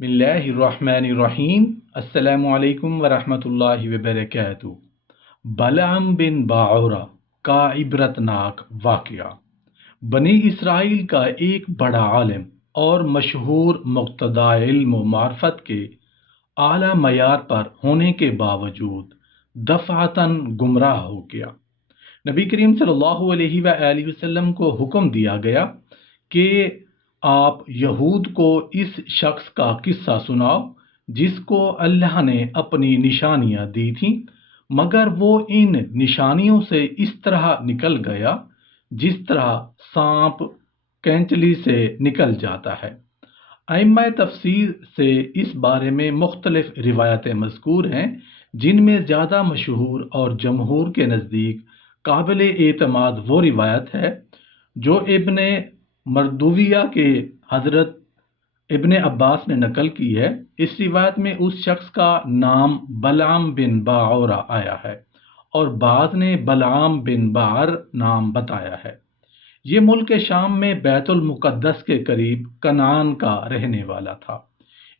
بسم اللہ الرحمن الرحیم۔ السلام علیکم ورحمۃ اللہ وبرکاتہ۔ بلعام بن باعورہ کا عبرتناک واقعہ۔ بنی اسرائیل کا ایک بڑا عالم اور مشہور مقتدی علم و معرفت کے اعلیٰ معیار پر ہونے کے باوجود دفعتاً گمراہ ہو گیا۔ نبی کریم صلی اللہ علیہ وآلہ وسلم کو حکم دیا گیا کہ آپ یہود کو اس شخص کا قصہ سناؤ جس کو اللہ نے اپنی نشانیاں دی تھیں، مگر وہ ان نشانیوں سے اس طرح نکل گیا جس طرح سانپ کینچلی سے نکل جاتا ہے۔ ائمہ تفسیر سے اس بارے میں مختلف روایتیں مذکور ہیں، جن میں زیادہ مشہور اور جمہور کے نزدیک قابل اعتماد وہ روایت ہے جو ابن مردویہ کے حضرت ابن عباس نے نقل کی ہے۔ اس روایت میں اس شخص کا نام بلعام بن باعورہ آیا ہے اور بعض نے بلعام بن باعر نام بتایا ہے۔ یہ ملک شام میں بیت المقدس کے قریب کنعان کا رہنے والا تھا۔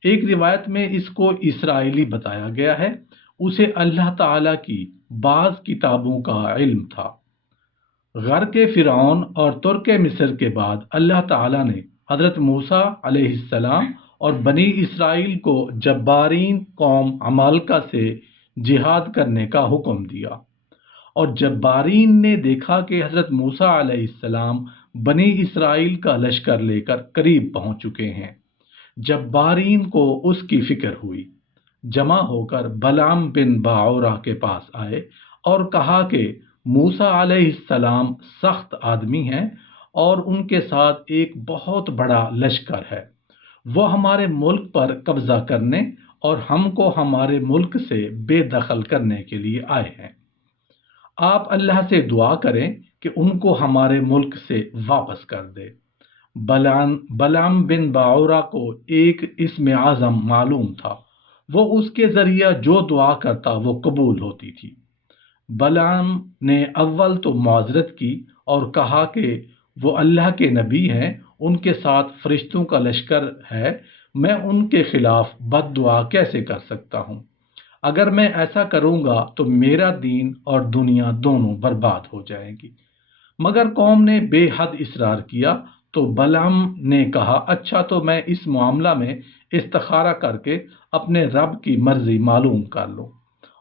ایک روایت میں اس کو اسرائیلی بتایا گیا ہے۔ اسے اللہ تعالیٰ کی بعض کتابوں کا علم تھا۔ غرق فرعون اور ترک مصر کے بعد اللہ تعالیٰ نے حضرت موسیٰ علیہ السلام اور بنی اسرائیل کو جبارین قوم عمالقہ سے جہاد کرنے کا حکم دیا، اور جبارین نے دیکھا کہ حضرت موسیٰ علیہ السلام بنی اسرائیل کا لشکر لے کر قریب پہنچ چکے ہیں۔ جبارین کو اس کی فکر ہوئی، جمع ہو کر بلعام بن باعورہ کے پاس آئے اور کہا کہ موسیٰ علیہ السلام سخت آدمی ہیں اور ان کے ساتھ ایک بہت بڑا لشکر ہے۔ وہ ہمارے ملک پر قبضہ کرنے اور ہم کو ہمارے ملک سے بے دخل کرنے کے لیے آئے ہیں۔ آپ اللہ سے دعا کریں کہ ان کو ہمارے ملک سے واپس کر دے۔ بلعام بن باعورہ کو ایک اسم اعظم معلوم تھا، وہ اس کے ذریعہ جو دعا کرتا وہ قبول ہوتی تھی۔ بلعام نے اول تو معذرت کی اور کہا کہ وہ اللہ کے نبی ہیں، ان کے ساتھ فرشتوں کا لشکر ہے، میں ان کے خلاف بد دعا کیسے کر سکتا ہوں؟ اگر میں ایسا کروں گا تو میرا دین اور دنیا دونوں برباد ہو جائیں گی۔ مگر قوم نے بے حد اصرار کیا تو بلعام نے کہا، اچھا تو میں اس معاملہ میں استخارہ کر کے اپنے رب کی مرضی معلوم کر لوں۔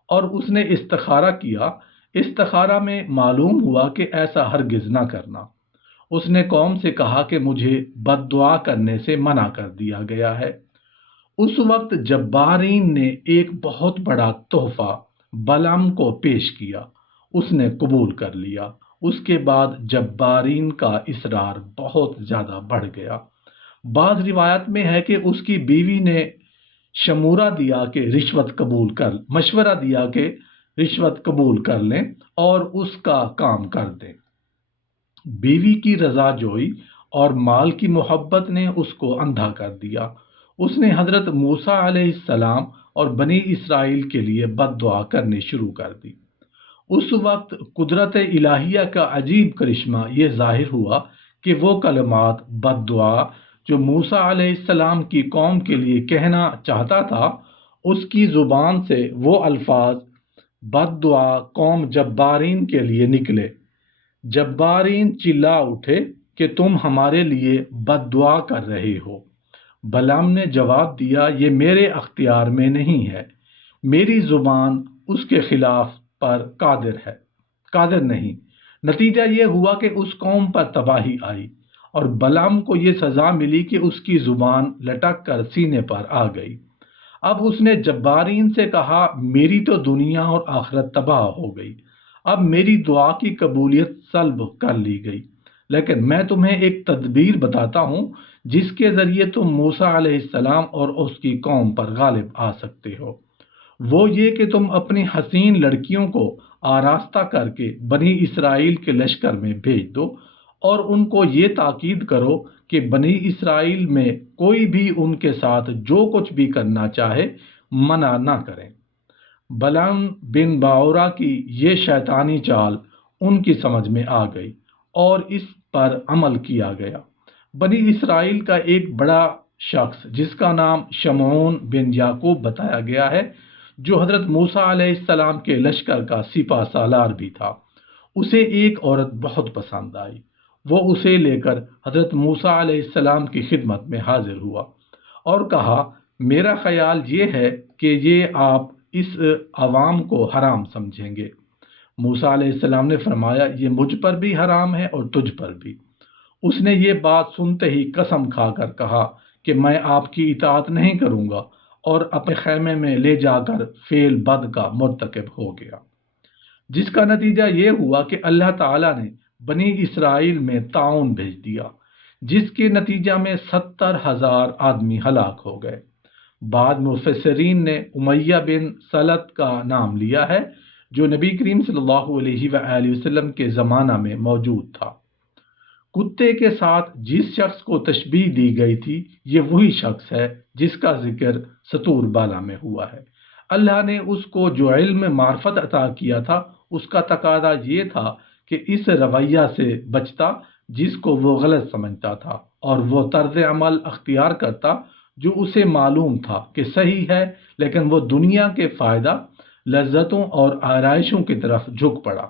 اور اس نے استخارہ کیا۔ استخارہ میں معلوم ہوا کہ ایسا ہرگز نہ کرنا۔ اس نے قوم سے کہا کہ مجھے بد دعا کرنے سے منع کر دیا گیا ہے۔ اس وقت جبارین نے ایک بہت بڑا تحفہ بلعام کو پیش کیا، اس نے قبول کر لیا۔ اس کے بعد جبارین کا اصرار بہت زیادہ بڑھ گیا۔ بعض روایت میں ہے کہ اس کی بیوی نے مشورہ دیا کہ رشوت قبول کر لیں اور اس کا کام کر دیں۔ بیوی کی رضا جوئی اور مال کی محبت نے اس کو اندھا کر دیا۔ اس نے حضرت موسیٰ علیہ السلام اور بنی اسرائیل کے لیے بد دعا کرنی شروع کر دی۔ اس وقت قدرت الہیہ کا عجیب کرشمہ یہ ظاہر ہوا کہ وہ کلمات بد دعا جو موسیٰ علیہ السلام کی قوم کے لیے کہنا چاہتا تھا، اس کی زبان سے وہ الفاظ بد دعا قوم جبارین کے لیے نکلے۔ جبارین چلا اٹھے کہ تم ہمارے لیے بد دعا کر رہے ہو۔ بلعام نے جواب دیا، یہ میرے اختیار میں نہیں ہے، میری زبان اس کے خلاف پر قادر نہیں۔ نتیجہ یہ ہوا کہ اس قوم پر تباہی آئی اور بلعام کو یہ سزا ملی کہ اس کی زبان لٹک کر سینے پر آ گئی۔ اب اس نے جبارین سے کہا، میری تو دنیا اور آخرت تباہ ہو گئی، اب میری دعا کی قبولیت سلب کر لی گئی، لیکن میں تمہیں ایک تدبیر بتاتا ہوں جس کے ذریعے تم موسیٰ علیہ السلام اور اس کی قوم پر غالب آ سکتے ہو۔ وہ یہ کہ تم اپنی حسین لڑکیوں کو آراستہ کر کے بنی اسرائیل کے لشکر میں بھیج دو اور ان کو یہ تاکید کرو کہ بنی اسرائیل میں کوئی بھی ان کے ساتھ جو کچھ بھی کرنا چاہے منع نہ کریں۔ بلعام بن باعورہ کی یہ شیطانی چال ان کی سمجھ میں آ گئی اور اس پر عمل کیا گیا۔ بنی اسرائیل کا ایک بڑا شخص جس کا نام شمعون بن یعقوب بتایا گیا ہے، جو حضرت موسیٰ علیہ السلام کے لشکر کا سپہ سالار بھی تھا، اسے ایک عورت بہت پسند آئی۔ وہ اسے لے کر حضرت موسیٰ علیہ السلام کی خدمت میں حاضر ہوا اور کہا، میرا خیال یہ ہے کہ یہ آپ اس عوام کو حرام سمجھیں گے۔ موسیٰ علیہ السلام نے فرمایا، یہ مجھ پر بھی حرام ہے اور تجھ پر بھی۔ اس نے یہ بات سنتے ہی قسم کھا کر کہا کہ میں آپ کی اطاعت نہیں کروں گا، اور اپنے خیمے میں لے جا کر فعل بد کا مرتکب ہو گیا، جس کا نتیجہ یہ ہوا کہ اللہ تعالیٰ نے بنی اسرائیل میں طاعون بھیج دیا، جس کے نتیجہ میں 70,000 آدمی ہلاک ہو گئے۔ بعد مفسرین نے امیہ بن سلط کا نام لیا ہے، جو نبی کریم صلی اللہ علیہ وآلہ وسلم کے زمانہ میں موجود تھا۔ کتے کے ساتھ جس شخص کو تشبیہ دی گئی تھی، یہ وہی شخص ہے جس کا ذکر سطور بالا میں ہوا ہے۔ اللہ نے اس کو جو علم معرفت عطا کیا تھا، اس کا تقاضا یہ تھا کہ اس رویہ سے بچتا جس کو وہ غلط سمجھتا تھا، اور وہ طرز عمل اختیار کرتا جو اسے معلوم تھا کہ صحیح ہے، لیکن وہ دنیا کے فائدہ، لذتوں اور آرائشوں کی طرف جھک پڑا۔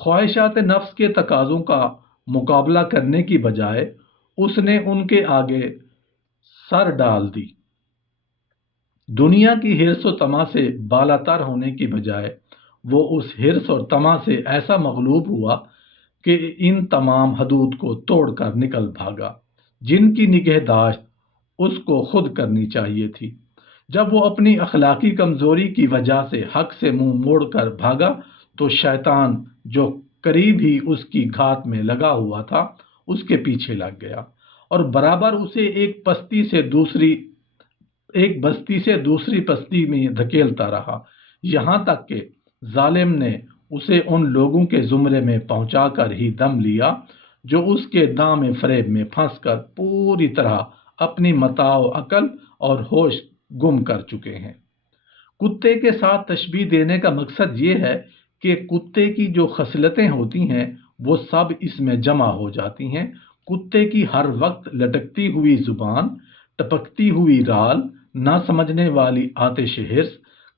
خواہشات نفس کے تقاضوں کا مقابلہ کرنے کی بجائے اس نے ان کے آگے سر ڈال دی۔ دنیا کی حرص و طمع سے بالا تر ہونے کی بجائے وہ اس حرص اور طمع سے ایسا مغلوب ہوا کہ ان تمام حدود کو توڑ کر نکل بھاگا جن کی نگہداشت اس کو خود کرنی چاہیے تھی۔ جب وہ اپنی اخلاقی کمزوری کی وجہ سے حق سے منہ موڑ کر بھاگا تو شیطان، جو قریب ہی اس کی گھات میں لگا ہوا تھا، اس کے پیچھے لگ گیا اور برابر اسے ایک بستی سے دوسری بستی میں دھکیلتا رہا، یہاں تک کہ ظالم نے اسے ان لوگوں کے زمرے میں پہنچا کر ہی دم لیا جو اس کے دام فریب میں پھنس کر پوری طرح اپنی متاع و عقل اور ہوش گم کر چکے ہیں۔ کتے کے ساتھ تشبیہ دینے کا مقصد یہ ہے کہ کتے کی جو خصلتیں ہوتی ہیں وہ سب اس میں جمع ہو جاتی ہیں۔ کتے کی ہر وقت لٹکتی ہوئی زبان، ٹپکتی ہوئی رال، نہ سمجھنے والی آتش حرص،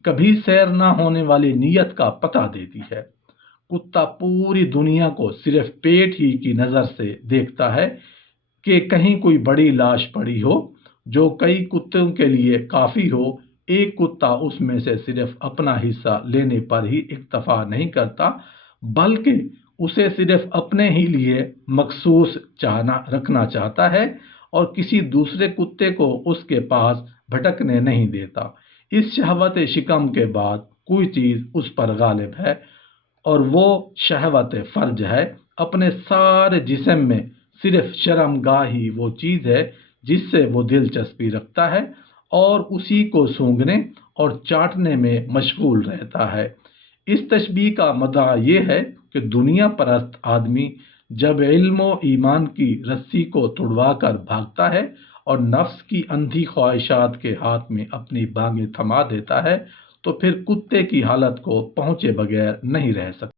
کبھی سیر نہ ہونے والی نیت کا پتہ دیتی ہے۔ کتا پوری دنیا کو صرف پیٹ ہی کی نظر سے دیکھتا ہے کہ کہیں کوئی بڑی لاش پڑی ہو جو کئی کتوں کے لیے کافی ہو۔ ایک کتا اس میں سے صرف اپنا حصہ لینے پر ہی اکتفا نہیں کرتا، بلکہ اسے صرف اپنے ہی لیے مخصوص رکھنا چاہتا ہے اور کسی دوسرے کتے کو اس کے پاس بھٹکنے نہیں دیتا۔ اس شہوت شکم کے بعد کوئی چیز اس پر غالب ہے، اور وہ شہوت فرج ہے۔ اپنے سارے جسم میں صرف شرمگاہ ہی وہ چیز ہے جس سے وہ دلچسپی رکھتا ہے اور اسی کو سونگھنے اور چاٹنے میں مشغول رہتا ہے۔ اس تشبیہ کا مدعا یہ ہے کہ دنیا پرست آدمی جب علم و ایمان کی رسی کو توڑوا کر بھاگتا ہے اور نفس کی اندھی خواہشات کے ہاتھ میں اپنی بانگیں تھما دیتا ہے تو پھر کتے کی حالت کو پہنچے بغیر نہیں رہ سکتا۔